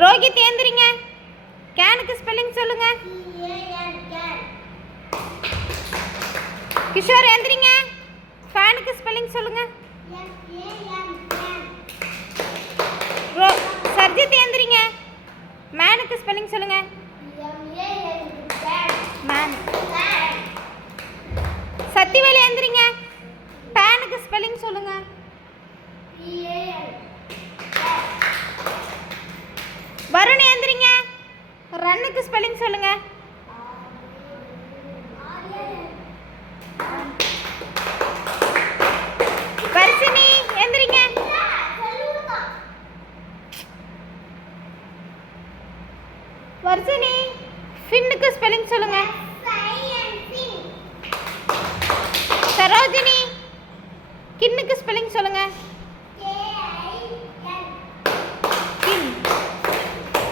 Rohit ஏந்திரிங்க. கேனுக்கு spelling சொல்லுங்க. Kishore ஏந்திரிங்க. ஃபேனுக்கு spelling சொல்லுங்க. Sarjith ஏந்திரிங்க. மேனுக்கு spelling சொல்லுங்க. மேன். சத்திவேல் ஏந்திரிங்க. பேனுக்கு ஸ்பெல்லிங் சொல்லுங்க. வருண் ஏந்திரிங்க. ரன்னுக்கு ஸ்பெல்லிங் சொல்லுங்க. வர்ஷினி ஏந்திரிங்க. வர்ஷினி ஃபின்னுக்கு ஸ்பெல்லிங் சொல்லுங்க. சரோஜினி கின்னுக்கு ஸ்பெல்லிங் சொல்லுங்க.